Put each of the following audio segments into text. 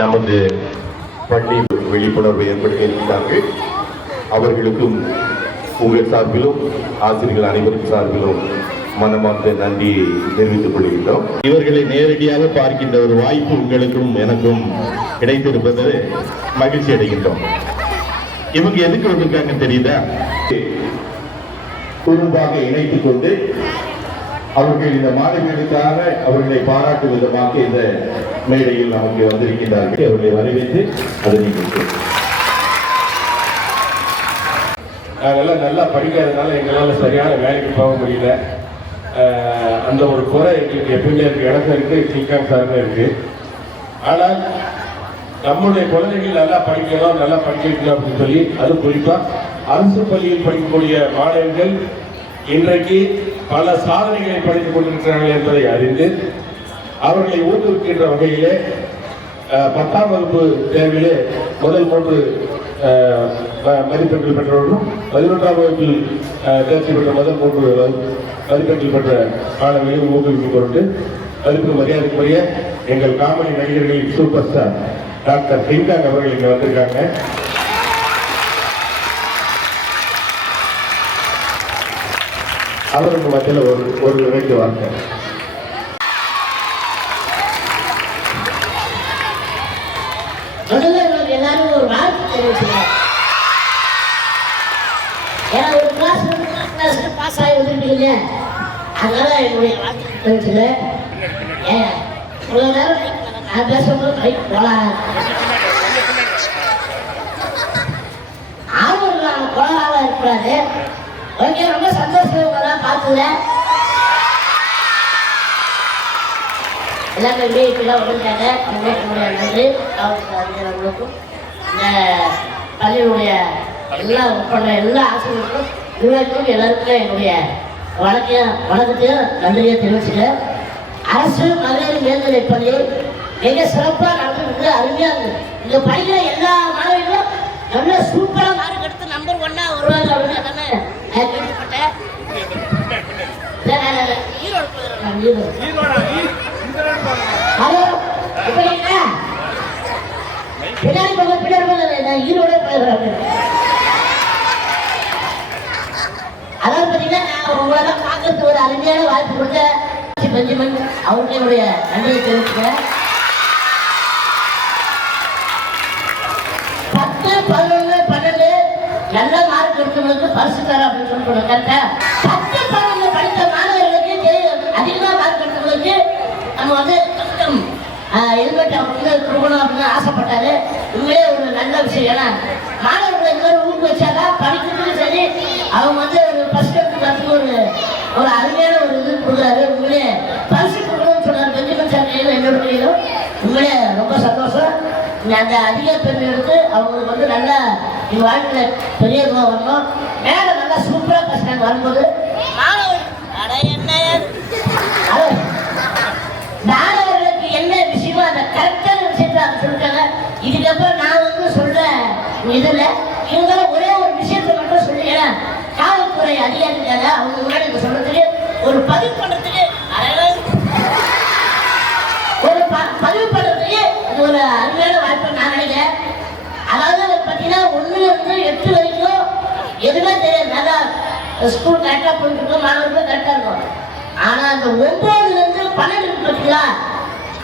நமது பள்ளி விழிப்புணர்வை ஏற்படுத்தியிருக்கிறார்கள். அவர்களுக்கும் உங்கள் சார்பிலும் ஆசிரியர்கள் அனைவரும் சார்பிலும் மனமார்ந்த நன்றியை தெரிவித்துக் கொள்கின்றோம். இவர்களை நேரடியாக பார்க்கின்ற ஒரு வாய்ப்பு உங்களுக்கும் எனக்கும் கிடைத்திருப்பது மகிழ்ச்சி அடைகின்றோம். இவங்க எதுக்கு வந்திருக்காங்க தெரியுதா? குறும்பாக இணைத்துக் கொண்டு அவர்கள் இந்த மாணவர்களுக்காக அவர்களை பாராட்டும் விதமாக இந்த மேடையில் நமக்கு வந்திருக்கின்றார்கள். அவர்களை வரவேற்று அதை நீங்கள் நாங்கள்லாம் நல்லா படிக்காதனால எங்களால் சரியான வேலைக்கு போக முடியல. அந்த ஒரு குறை எங்களுக்கு எப்பவுமே இருக்கு. எனக்கும் இருக்கு, ஸ்ரீகாந்த் சாருமே இருக்கு. ஆனால் நம்முடைய குழந்தைகள் நல்லா படிக்கணும், நல்லா படிக்க வைக்கணும் அப்படின்னு சொல்லி, அது குறிப்பாக அரசு பள்ளியில் படிக்கக்கூடிய மாணவர்கள் இன்றைக்கு பல சாதனைகளை படித்துக் கொண்டிருக்கிறார்கள் என்பதை அறிந்து அவர்களை ஊக்குவிக்கின்ற வகையிலே 10ஆம் வகுப்பு தேர்விலே முதல் 3 மதிப்பெண்கள் பெற்றவர்களும் 11ஆம் வகுப்பில் தேர்ச்சி பெற்ற முதல் 3 மதிப்பெண்கள் பெற்ற மாணவர்களையும் ஊக்குவிக்கும் பொருட்டு மதிப்பு மரியாதைக்குரிய எங்கள் காமெடி நடிகர்களின் சூப்பர் ஸ்டார் டாக்டர் சிங்காங் அவர்கள் இங்கே வந்திருக்காங்க. அவருக்கு மத்தியில் ஒரு 2 வார்த்தை. எல்லாரும் ஒரு வாழ்த்து தெரிவிச்சுக்கிறேன். ஏன்னா ஒரு கிளாஸ் பாஸ் ஆகி வந்துருக்கீங்க, அதனால என்னுடைய வாழ்த்து தெரிவிச்சுக்கிறேன். இவ்வளோ நேரம் நான் பேசும்போது பைக் போலாம் ஆளுநர் கோளாறாக இருக்கிறாரு. ஓகே, ரொம்ப சந்தோஷம் இவங்கெல்லாம் பார்த்துல எல்லாமே விஐபிலாம் வந்துட்டாங்க. நன்றி அவர்களுக்கும் இந்த பள்ளியுடைய எல்லா உட்பட எல்லா ஆசிரியர்களுக்கும் இவர்களுக்கும் எல்லாருக்கும் என்னுடைய வணக்கத்தையும் நன்றியை தெரிவிச்சுக்கிறேன். அரசு மகளிர் மேல்நிலைப் பள்ளி மிக சிறப்பாக நடந்துருக்கு, அருமையாக இருக்குது. இங்கே படிக்கிற எல்லா மாணவர்களும் நல்ல சூப்பராக மார்க் எடுத்து நம்பர் 1 வருவாங்க அப்படின்னு எல்லாமே நான் கேள்விப்பட்டேன். ஹலோ, இப்போ பின்னாடி பின்னாடி நான் ஈரோட போயிடுறேன். அதாவது பார்த்தீங்கன்னா நான் உங்களை பார்க்கறதுக்கு ஒரு அருமையான வாய்ப்பு கொடுத்த பெஞ்சமின் அவருக்கு என்னுடைய நன்றியை தெரிவிச்சுக்கிறேன். 10, 11, 12 நல்ல மார்க் எடுத்தவங்களுக்கு பரிசு தர அப்படின்னு சொல்லி கரெக்டா? 10, 11 படித்த மாணவர்களுக்கு அதிகமாக மார்க் எடுத்தவங்களுக்கு நம்ம வந்து கொஞ்சம் ஹெல்மெட் அவங்க கொடுக்கணும் அப்படின்னு ஆசைப்பட்டாரு. உண்மையே ஒரு நல்ல விஷயம். ஏன்னா மாணவர்களை இந்த மாதிரி ஊக்குவிச்சாதான் படிக்கிறதுக்கும் சரி, அவங்க வந்து ஒரு ஃபர்ஸ்ட் எடுத்துக்கிறதுக்கு ஒரு அருமையான ஒரு இது கொடுக்குறாரு. உண்மையிலே பரிசு கொடுக்கணும்னு சொன்னார் பெஞ்சமின் சார் கையிலும் என்னோட கையிலும். உண்மையிலே ரொம்ப சந்தோஷம். அந்த அதிக பெண் எடுத்து அவங்களுக்கு வந்து நல்லா எங்க வாழ்க்கையில் பெரிய வரணும். மேலே நல்லா சூப்பராக பேசுறாங்க. வரும்போது மாணவர்களுக்கு என்ன விஷயமோ அந்த கரெக்டான விஷயத்தை அவங்க சொல்லிட்டாங்க. இதுக்கப்புறம் நான் வந்து சொல்ற இதுல இருந்தாலும் ஒரே ஒரு விஷயத்தை மட்டும் சொல்லிக்கிறேன். காவல்துறை அதிகாரிக்காக அவங்க முன்னாடி சொல்றதுக்கு ஒரு பதிவு பண்றதுக்கு ஒரு அருமையான வாய்ப்பு நான் நினைக்கிறேன். அதாவது பார்த்தீங்கன்னா 1 இருந்து 8 வரைக்கும் எதுவுமே தெரியாது. நல்லா ஸ்கூல் கரெக்டாக போயிட்டு இருக்கோம், மாணவர்களும் கரெக்டாக இருக்கும். ஆனால் அந்த 9லேருந்து 12 பார்த்தீங்களா,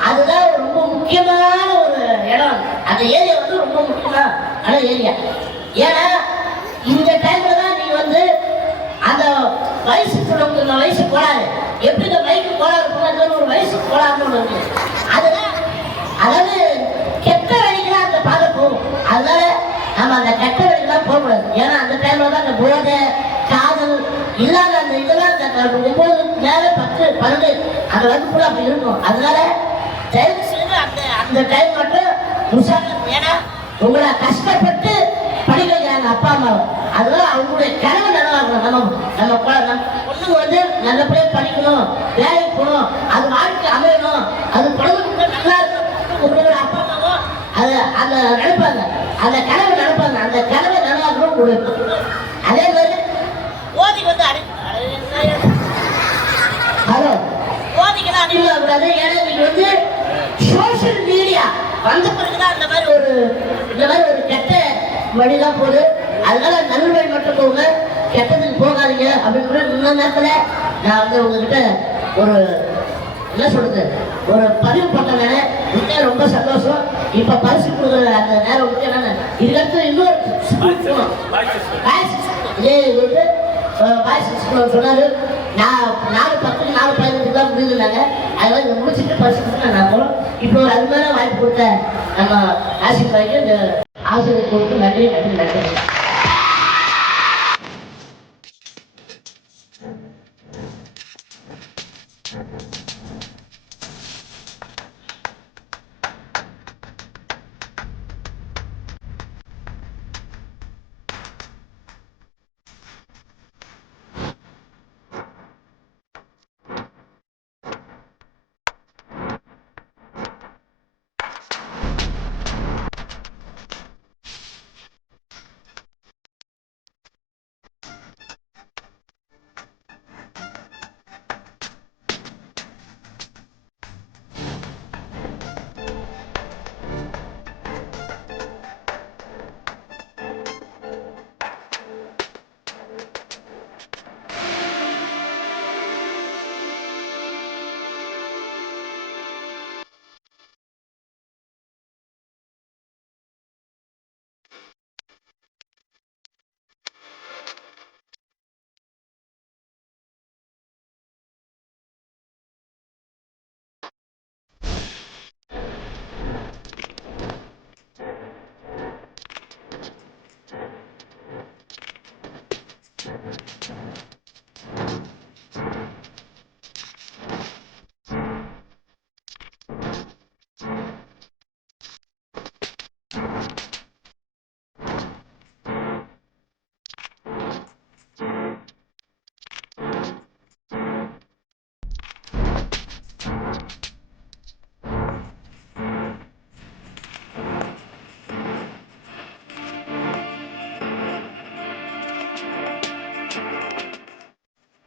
அதுதான் ரொம்ப முக்கியமான ஒரு இடம். அந்த ஏரியா வந்து ரொம்ப முக்கியமான ஏரியா. ஏன்னா இந்த டைம்ல தான் நீங்க வந்து அந்த வயசு சொல்லுங்க, வயசு கோளாறு எப்படி இந்த மைக்கு கோளாறு போனாலும் ஒரு வயசு கோளாறுன்னு ஒன்று இருக்கு. அதுதான் அதாவது கெட்ட வழிக்கெல்லாம் அந்த பாதை போகும். அதனால நம்ம அந்த கெட்ட வழிக்கெல்லாம் போகக்கூடாது. ஏன்னா அந்த டைம்ல தான் அந்த போதை காதல் இல்லாத அந்த இதெல்லாம் அந்த 9 மேல 10, 12 அந்த வகுப்புல அப்படி இருக்கும். அதனால தயவு செய்து அந்த டைம் மட்டும் உஷாரம். ஏன்னா உங்களை கஷ்டப்பட்டு படிக்க வைக்கிறாங்க அப்பா அம்மாவை. அதனால அவங்களுடைய கனவு நனவாகணும். நம்ம பொண்ணுங்க வந்து நல்லபடியாக படிக்கணும், வேலைக்கு போகணும், அது வாழ்க்கை அமையணும், அது குழந்தைங்க நல்லா இருக்கணும். உங்களோட அப்பா அம்மாவும் அதை நினைப்பாங்க, அந்த கனவை நினைப்பாங்க. அந்த கனவை நனவாகணும் கொடுக்கணும். அதே மாதிரி ஓதி வந்து ஹலோ ஓதிக்கெல்லாம் அனுப்பக்கூடாது. ஏன்னா நீங்க வந்து சோசியல் மீடியா வந்த பிறகுதான் இந்த மாதிரி ஒரு கெட்ட வழிதான் போகுது. அதனால நல்ல வழி மட்டும் போங்க, கெட்டதுக்கு போகாதீங்க அப்படின்னு முன்ன நேரத்தில் நான் வந்து உங்ககிட்ட ஒரு என்ன சொல்றது ஒரு பதிவு பண்ணேன். உண்மையாக ரொம்ப சந்தோஷம். இப்ப பரிசு கொடுக்குற அந்த நேரம் விட்டு நான் இதுக்கடுத்து இன்னொரு சொன்னாரு. நான் 4:10 4:15 தான் முடிஞ்சிருந்தாங்க. அதெல்லாம் இதை முடிச்சுட்டு பரிசு கொடுத்து நான் போகிறோம். இப்போ ஒரு அருமையான வாய்ப்பு கொடுத்த நம்ம ஆசிரியர் இந்த ஆசிரியர் கொடுத்து நன்றி நன்றி நன்றி.